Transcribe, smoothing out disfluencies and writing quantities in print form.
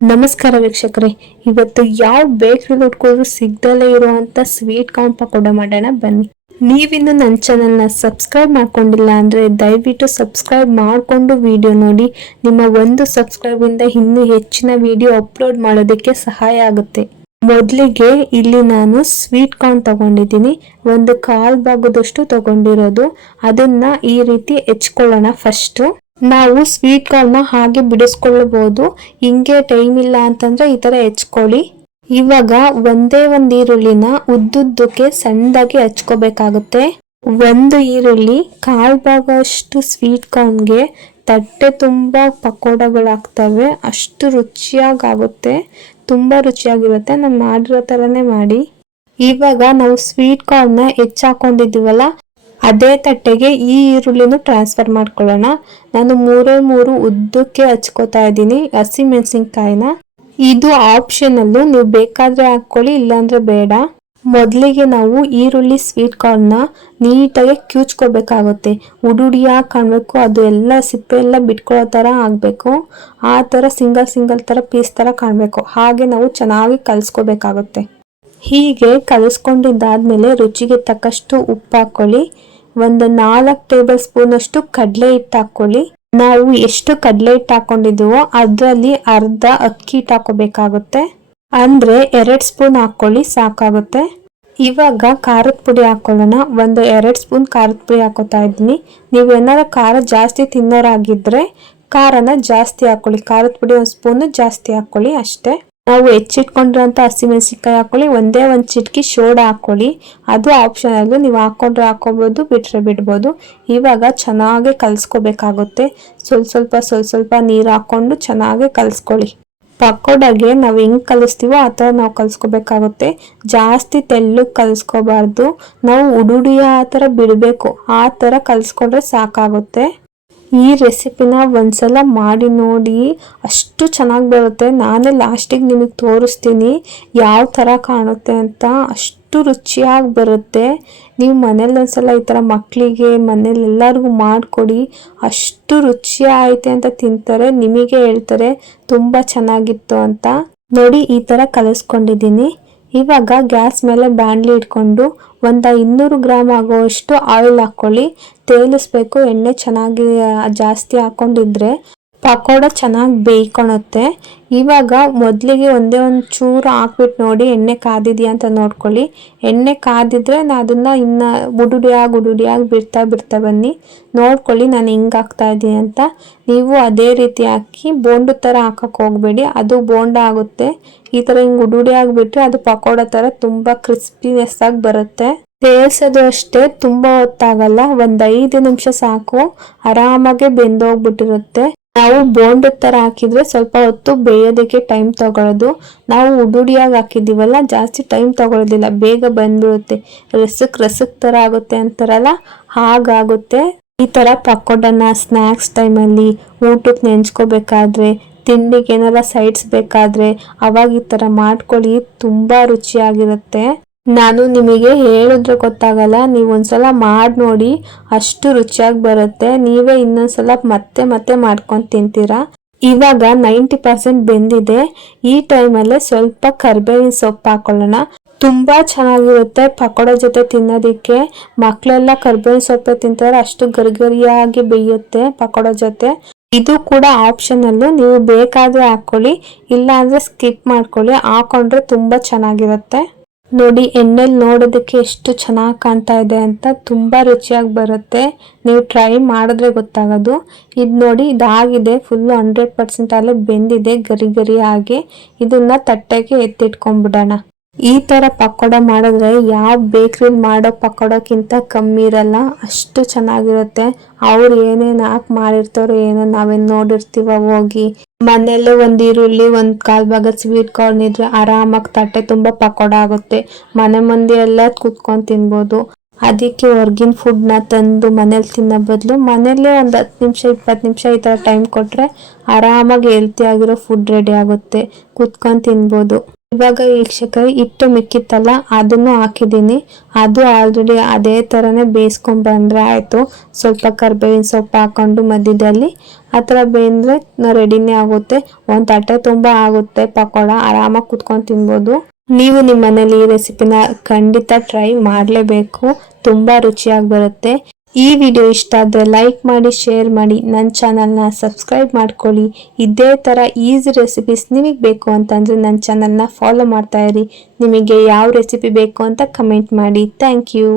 ನಮಸ್ಕಾರ ವೀಕ್ಷಕರೇ, ಇವತ್ತು ಯಾವ ಬೇಕರಿ ಹುಡ್ಕೋದ್ರು ಸಿಗ್ದಲೇ ಇರುವಂತ ಸ್ವೀಟ್ ಕಾರ್ನ್ ಪಕೋಡ ಮಾಡೋಣ ಬನ್ನಿ. ನೀವಿನ್ನು ನನ್ನ ಚಾನೆಲ್ನ ಸಬ್ಸ್ಕ್ರೈಬ್ ಮಾಡ್ಕೊಂಡಿಲ್ಲ ಅಂದ್ರೆ ದಯವಿಟ್ಟು ಸಬ್ಸ್ಕ್ರೈಬ್ ಮಾಡಿಕೊಂಡು ವಿಡಿಯೋ ನೋಡಿ. ನಿಮ್ಮ ಒಂದು ಸಬ್ಸ್ಕ್ರೈಬ್ ಇಂದ ಇನ್ನೂ ಹೆಚ್ಚಿನ ವಿಡಿಯೋ ಅಪ್ಲೋಡ್ ಮಾಡೋದಕ್ಕೆ ಸಹಾಯ ಆಗುತ್ತೆ. ಮೊದಲಿಗೆ ಇಲ್ಲಿ ನಾನು ಸ್ವೀಟ್ ಕಾರ್ನ್ ತಗೊಂಡಿದ್ದೀನಿ. ಒಂದು ಕಾಲ್ ಭಾಗದಷ್ಟು ತಗೊಂಡಿರೋದು. ಅದನ್ನ ಈ ರೀತಿ ಹೆಚ್ಕೊಳ್ಳೋಣ. ಫಸ್ಟ್ ನಾವು ಸ್ವೀಟ್ ಕಾರ್ನ್ ಹಾಗೆ ಬಿಡಿಸ್ಕೊಳ್ಳಬಹುದು. ಹಿಂಗೆ ಟೈಮ್ ಇಲ್ಲ ಅಂತಂದ್ರೆ ಈ ತರ ಹೆಚ್ಕೊಳ್ಳಿ. ಇವಾಗ ಒಂದೇ ಒಂದು ಈರುಳ್ಳಿನ ಉದ್ದುದ್ದಕ್ಕೆ ಸಣ್ಣದಾಗಿ ಹಚ್ಕೋಬೇಕಾಗುತ್ತೆ. ಒಂದು ಈರುಳ್ಳಿ ಕಾಲ್ ಭಾಗ ಅಷ್ಟು ಸ್ವೀಟ್ ಕಾರ್ನ್ಗೆ ತಟ್ಟೆ ತುಂಬಾ ಪಕೋಡಗಳಾಗ್ತವೆ. ಅಷ್ಟು ರುಚಿಯಾಗುತ್ತೆ, ತುಂಬಾ ರುಚಿಯಾಗಿರುತ್ತೆ. ನಾನು ಮಾಡಿರೋ ತರನೇ ಮಾಡಿ. ಇವಾಗ ನಾವು ಸ್ವೀಟ್ ಕಾರ್ನ್ ಹೆಚ್ಚಾಕೊಂಡಿದ್ದೀವಲ್ಲ, ಅದೇ ತಟ್ಟೆಗೆ ಈ ಈರುಳ್ಳಿನೂ ಟ್ರಾನ್ಸ್ಫರ್ ಮಾಡ್ಕೊಳ್ಳೋಣ. ನಾನು ಮೂರು ಉದ್ದಕ್ಕೆ ಹಚ್ಕೋತಾ ಇದ್ದೀನಿ ಹಸಿಮೆಣಸಿನ್ಕಾಯಿನ. ಇದು ಆಪ್ಷನಲ್ಲು, ನೀವು ಬೇಕಾದ್ರೆ ಹಾಕೊಳ್ಳಿ, ಇಲ್ಲಾಂದ್ರೆ ಬೇಡ. ಮೊದಲಿಗೆ ನಾವು ಈರುಳ್ಳಿ ಸ್ವೀಟ್ ಕಾರ್ನ್ ನೀಟಾಗಿ ಕ್ಯೂಚ್ಕೋಬೇಕಾಗುತ್ತೆ. ಉಡುಡಿಯಾಗಿ ಕಾಣಬೇಕು, ಅದು ಎಲ್ಲ ಸಿಪ್ಪೆ ಎಲ್ಲ ಬಿಟ್ಕೊಳ್ಳೋ ಥರ ಆಗಬೇಕು. ಆ ಥರ ಸಿಂಗಲ್ ಥರ ಪೀಸ್ ಥರ ಕಾಣಬೇಕು. ಹಾಗೆ ನಾವು ಚೆನ್ನಾಗಿ ಕಲಿಸ್ಕೋಬೇಕಾಗುತ್ತೆ. ಹೀಗೆ ಕಲಿಸ್ಕೊಂಡಿದ್ದಾದ್ಮೇಲೆ ರುಚಿಗೆ ತಕ್ಕಷ್ಟು ಉಪ್ಪು ಹಾಕೊಳ್ಳಿ. ಒಂದು 4 ಟೇಬಲ್ ಸ್ಪೂನ್ ಅಷ್ಟು ಕಡಲೆ ಹಿಟ್ಟು ಹಾಕೊಳ್ಳಿ. ನಾವು ಎಷ್ಟು ಕಡಲೆ ಹಿಟ್ಟು ಹಾಕೊಂಡಿದ್ದೀವೋ ಅದರಲ್ಲಿ ಅರ್ಧ ಅಕ್ಕಿ ಹಿಟ್ಟು ಹಾಕೋಬೇಕಾಗುತ್ತೆ. ಅಂದ್ರೆ 2 ಸ್ಪೂನ್ ಹಾಕೊಳ್ಳಿ, ಸಾಕಾಗುತ್ತೆ. ಇವಾಗ ಖಾರದ ಪುಡಿ ಹಾಕೊಳ್ಳೋಣ. ಒಂದು 2 ಸ್ಪೂನ್ ಖಾರದ ಪುಡಿ ಹಾಕೋತಾ ಇದ್ದೀನಿ. ನೀವು ಏನಾರ ಖಾರ ಜಾಸ್ತಿ ತಿನ್ನೋರಾಗಿದ್ರೆ ಖಾರನ ಜಾಸ್ತಿ ಹಾಕೊಳ್ಳಿ. ಖಾರದ ಪುಡಿ 1 ಸ್ಪೂನ್ ಜಾಸ್ತಿ ಹಾಕೊಳ್ಳಿ ಅಷ್ಟೇ. ನಾವು ಹೆಚ್ಚಿಟ್ಕೊಂಡಿರೋಂಥ ಹಸಿಮೆಣಸಿನ್ಕಾಯಿ ಹಾಕೊಳ್ಳಿ. ಒಂದೇ ಒಂದು ಚಿಟಕಿ ಸೋಡಾ ಹಾಕೊಳ್ಳಿ. ಅದು ಆಪ್ಷನಲ್, ನೀವು ಹಾಕೊಂಡ್ರೆ ಹಾಕೋಬಹುದು, ಬಿಟ್ರೆ ಬಿಡ್ಬೋದು. ಇವಾಗ ಚೆನ್ನಾಗಿ ಕಲಿಸ್ಕೋಬೇಕಾಗುತ್ತೆ. ಸ್ವಲ್ಪ ನೀರು ಹಾಕೊಂಡು ಚೆನ್ನಾಗಿ ಕಲಿಸ್ಕೊಳ್ಳಿ. ಪಕೋಡಾಗೆ ನಾವು ಹೆಂಗ್ ಕಲಿಸ್ತೀವೋ ಆ ಥರ ನಾವು ಕಲಿಸ್ಕೋಬೇಕಾಗುತ್ತೆ. ಜಾಸ್ತಿ ತೆಳ್ಳಗೆ ಕಲಿಸ್ಕೋಬಾರ್ದು. ನಾವು ಉಡುಡಿಯ ಆ ಥರ ಬಿಡಬೇಕು. ಆ ಥರ ಕಲಿಸ್ಕೊಂಡ್ರೆ ಸಾಕಾಗುತ್ತೆ. ಈ ರೆಸಿಪಿನ ಒಂದ್ಸಲ ಮಾಡಿ ನೋಡಿ, ಅಷ್ಟು ಚೆನ್ನಾಗಿ ಬರುತ್ತೆ. ನಾನೇ ಲಾಸ್ಟಿಗೆ ನಿಮಗೆ ತೋರಿಸ್ತೀನಿ ಯಾವ ಥರ ಕಾಣುತ್ತೆ ಅಂತ. ಅಷ್ಟು ರುಚಿಯಾಗಿ ಬರುತ್ತೆ. ನೀವು ಮನೇಲಿ ಒಂದ್ಸಲ ಈ ಥರ ಮಕ್ಕಳಿಗೆ ಮನೇಲಿ ಎಲ್ಲರಿಗೂ ಮಾಡಿಕೊಡಿ. ಅಷ್ಟು ರುಚಿ ಆಯ್ತೆ ಅಂತ ತಿಂತಾರೆ, ನಿಮಗೆ ಹೇಳ್ತಾರೆ ತುಂಬ ಚೆನ್ನಾಗಿತ್ತು ಅಂತ. ನೋಡಿ, ಈ ಥರ ಕಲಿಸ್ಕೊಂಡಿದ್ದೀನಿ. ಇವಾಗ ಗ್ಯಾಸ್ ಮೇಲೆ ಬಾಣಲಿ ಇಟ್ಕೊಂಡು ಒಂದು 200 ಗ್ರಾಮ್ ಆಗುವಷ್ಟು ಆಯಿಲ್ ಹಾಕ್ಕೊಳ್ಳಿ. ತೇಲಿಸ್ಬೇಕು. ಎಣ್ಣೆ ಚೆನ್ನಾಗಿ ಜಾಸ್ತಿ ಹಾಕೊಂಡಿದ್ರೆ ಪಕೋಡ ಚೆನ್ನಾಗಿ ಬೇಯ್ಕೊಳುತ್ತೆ. ಇವಾಗ ಮೊದಲಿಗೆ ಒಂದೇ ಒಂದು ಚೂರು ಹಾಕ್ಬಿಟ್ಟು ನೋಡಿ ಎಣ್ಣೆ ಕಾದಿದೆಯಾ ಅಂತ ನೋಡ್ಕೊಳ್ಳಿ. ಎಣ್ಣೆ ಕಾದಿದ್ರೆ ಅದನ್ನು ಇನ್ನು ಗುಡುಡಿಯಾಗಿ ಬಿಡ್ತಾ ಬನ್ನಿ. ನೋಡ್ಕೊಳ್ಳಿ ನಾನು ಹಿಂಗೆ ಹಾಕ್ತಾ ಇದ್ದೀನಿ ಅಂತ. ನೀವು ಅದೇ ರೀತಿ ಹಾಕಿ ಬೋಂಡು ಥರ ಹಾಕಕ್ಕೆ ಹೋಗಬೇಡಿ, ಅದು ಬೋಂಡ ಆಗುತ್ತೆ. ಈ ಥರ ಹಿಂಗೆ ಗುಡುಡಿಯಾಗಿ ಬಿಟ್ಟರೆ ಅದು ಪಕೋಡ ಥರ ತುಂಬ ಕ್ರಿಸ್ಪಿನೆಸ್ ಆಗಿ ಬರುತ್ತೆ. ಬೇಯಿಸೋದು ಅಷ್ಟೇ, ತುಂಬ ಹೊತ್ತಾಗಲ್ಲ. ಒಂದು 5 ನಿಮಿಷ ಸಾಕು, ಆರಾಮಾಗೆ ಬೆಂದೋಗ್ಬಿಟ್ಟಿರುತ್ತೆ. ನಾವು ಬೋಂಡದ ಥರ ಹಾಕಿದ್ರೆ ಸ್ವಲ್ಪ ಹೊತ್ತು ಬೇಯೋದಕ್ಕೆ ಟೈಮ್ ತಗೊಳ್ಳೋದು. ನಾವು ಉಡುಡಿಯಾಗಿ ಹಾಕಿದ್ದೀವಲ್ಲ, ಜಾಸ್ತಿ ಟೈಮ್ ತಗೊಳ್ಳೋದಿಲ್ಲ, ಬೇಗ ಬಂದ್ಬಿಡುತ್ತೆ. ರಸಕ್ ಥರ ಆಗುತ್ತೆ ಅಂತಾರಲ್ಲ, ಹಾಗಾಗುತ್ತೆ. ಈ ಥರ ಪಕೋಡನ ಸ್ನ್ಯಾಕ್ಸ್ ಟೈಮಲ್ಲಿ ಊಟಕ್ಕೆ ನೆಂಚ್ಕೋಬೇಕಾದ್ರೆ, ತಿಂಡಿಗೆ ಏನಾರ ಸೈಡ್ಸ್ ಬೇಕಾದರೆ ಅವಾಗ ಈ ಥರ ಮಾಡ್ಕೊಳ್ಳಿ. ತುಂಬ ರುಚಿಯಾಗಿರುತ್ತೆ. ನಾನು ನಿಮಗೆ ಹೇಳಿದ್ರೆ ಗೊತ್ತಾಗಲ್ಲ, ನೀವು ಒಂದ್ಸಲ ಮಾಡಿ ನೋಡಿ, ಅಷ್ಟು ರುಚಿಯಾಗಿ ಬರುತ್ತೆ. ನೀವೇ ಇನ್ನೊಂದ್ಸಲ ಮತ್ತೆ ಮಾಡ್ಕೊಂಡು ತಿಂತೀರಾ. ಇವಾಗ 90% ಬೆಂದಿದೆ. ಈ ಟೈಮಲ್ಲೇ ಸ್ವಲ್ಪ ಕರಿಬೇವಿನ ಸೊಪ್ಪು ಹಾಕೊಳ್ಳೋಣ. ತುಂಬಾ ಚೆನ್ನಾಗಿರುತ್ತೆ ಪಕೋಡ ಜೊತೆ ತಿನ್ನೋದಿಕ್ಕೆ. ಮಕ್ಕಳೆಲ್ಲ ಕರಿಬೇವಿನ ಸೊಪ್ಪೆ ತಿಂತಾರೆ, ಅಷ್ಟು ಗರಿಗರಿಯಾಗಿ ಬೇಯುತ್ತೆ ಪಕೋಡ ಜೊತೆ. ಇದು ಕೂಡ ಆಪ್ಷನಲ್ಲು, ನೀವು ಬೇಕಾದ್ರೆ ಹಾಕೊಳ್ಳಿ, ಇಲ್ಲ ಅಂದ್ರೆ ಸ್ಕಿಪ್ ಮಾಡ್ಕೊಳ್ಳಿ. ಹಾಕೊಂಡ್ರೆ ತುಂಬಾ ಚೆನ್ನಾಗಿರುತ್ತೆ. ನೋಡಿ, ಎಣ್ಣೆಲಿ ನೋಡೋದಕ್ಕೆ ಎಷ್ಟು ಚೆನ್ನಾಗಿ ಕಾಣ್ತಾ ಇದೆ ಅಂತ. ತುಂಬ ರುಚಿಯಾಗಿ ಬರುತ್ತೆ. ನೀವು ಟ್ರೈ ಮಾಡಿದ್ರೆ ಗೊತ್ತಾಗೋದು. ಇದು ನೋಡಿ, ಇದಾಗಿದೆ, ಫುಲ್ಲು 100% ಅಲ್ಲೇ ಬೆಂದಿದೆ ಗರಿ ಆಗಿ. ಇದನ್ನ ತಟ್ಟೆಗೆ ಎತ್ತಿಟ್ಕೊಂಡ್ಬಿಡೋಣ. ಈ ಥರ ಪಕೋಡ ಮಾಡಿದ್ರೆ ಯಾವ ಬೇಕ್ರಿಲಿ ಮಾಡೋ ಪಕೋಡಕ್ಕಿಂತ ಕಮ್ಮಿ ಇರಲ್ಲ, ಅಷ್ಟು ಚೆನ್ನಾಗಿರುತ್ತೆ. ಅವ್ರು ಏನೇನು ಹಾಕಿ ಮಾಡಿರ್ತಾರೋ ಏನೋ, ನಾವೇನು ನೋಡಿರ್ತೀವ ಹೋಗಿ. ಮನೆಯಲ್ಲೇ ಒಂದು ಈರುಳ್ಳಿ, ಒಂದು ಕಾಲ್ ಭಾಗ ಸ್ವೀಟ್ ಕಾರ್ನ್ ಇದ್ರೆ ಆರಾಮಾಗಿ ತಟ್ಟೆ ತುಂಬ ಪಕೋಡ ಆಗುತ್ತೆ. ಮನೆ ಮಂದಿ ಎಲ್ಲ ಕೂತ್ಕೊಂಡು ತಿನ್ಬೋದು. ಅದಕ್ಕೆ ಹೊರ್ಗಿನ ಫುಡ್ನ ತಂದು ಮನೇಲಿ ತಿನ್ನೋ ಬದಲು ಮನೆಯಲ್ಲೇ ಒಂದು 10 ನಿಮಿಷ 20 ನಿಮಿಷ ಈ ಥರ ಟೈಮ್ ಕೊಟ್ಟರೆ ಆರಾಮಾಗಿ ಹೆಲ್ತಿ ಆಗಿರೋ ಫುಡ್ ರೆಡಿ ಆಗುತ್ತೆ, ಕೂತ್ಕೊಂಡು ತಿನ್ಬೋದು. ಇವಾಗ ವೀಕ್ಷಕರೇ, ಹಿಟ್ಟು ಮಿಕ್ಕಿತ್ತಲ್ಲ ಅದನ್ನು ಹಾಕಿದ್ದೀನಿ. ಅದು ಆಲ್ರೆಡಿ ಅದೇ ಥರನೇ ಬೇಯಿಸ್ಕೊಂಡು ಬಂದರೆ ಆಯಿತು. ಸ್ವಲ್ಪ ಕರಿಬೇವಿನ ಸೊಪ್ಪು ಹಾಕೊಂಡು ಮಧ್ಯದಲ್ಲಿ ಆ ಥರ ಬೆಂದರೆ ರೆಡಿನೇ ಆಗುತ್ತೆ. ಒಂದು ತಟ್ಟೆ ತುಂಬ ಆಗುತ್ತೆ ಪಕೋಡ, ಆರಾಮಾಗಿ ಕುತ್ಕೊಂಡು ತಿನ್ಬೋದು. ನೀವು ನಿಮ್ಮ ಮನೇಲಿ ಈ ರೆಸಿಪಿನ ಖಂಡಿತ ಟ್ರೈ ಮಾಡಲೇಬೇಕು, ತುಂಬ ರುಚಿಯಾಗಿ ಬರುತ್ತೆ. ಈ ವಿಡಿಯೋ ಇಷ್ಟ ಆದರೆ ಲೈಕ್ ಮಾಡಿ, ಶೇರ್ ಮಾಡಿ, ನನ್ನ ಚಾನಲ್ನ ಸಬ್ಸ್ಕ್ರೈಬ್ ಮಾಡ್ಕೊಳ್ಳಿ. ಇದೇ ಥರ ಈಸಿ ರೆಸಿಪೀಸ್ ನಿಮಗೆ ಬೇಕು ಅಂತಂದರೆ ನನ್ನ ಚಾನಲ್ನ ಫಾಲೋ ಮಾಡ್ತಾ ಇರಿ. ನಿಮಗೆ ಯಾವ ರೆಸಿಪಿ ಬೇಕು ಅಂತ ಕಮೆಂಟ್ ಮಾಡಿ. Thank you.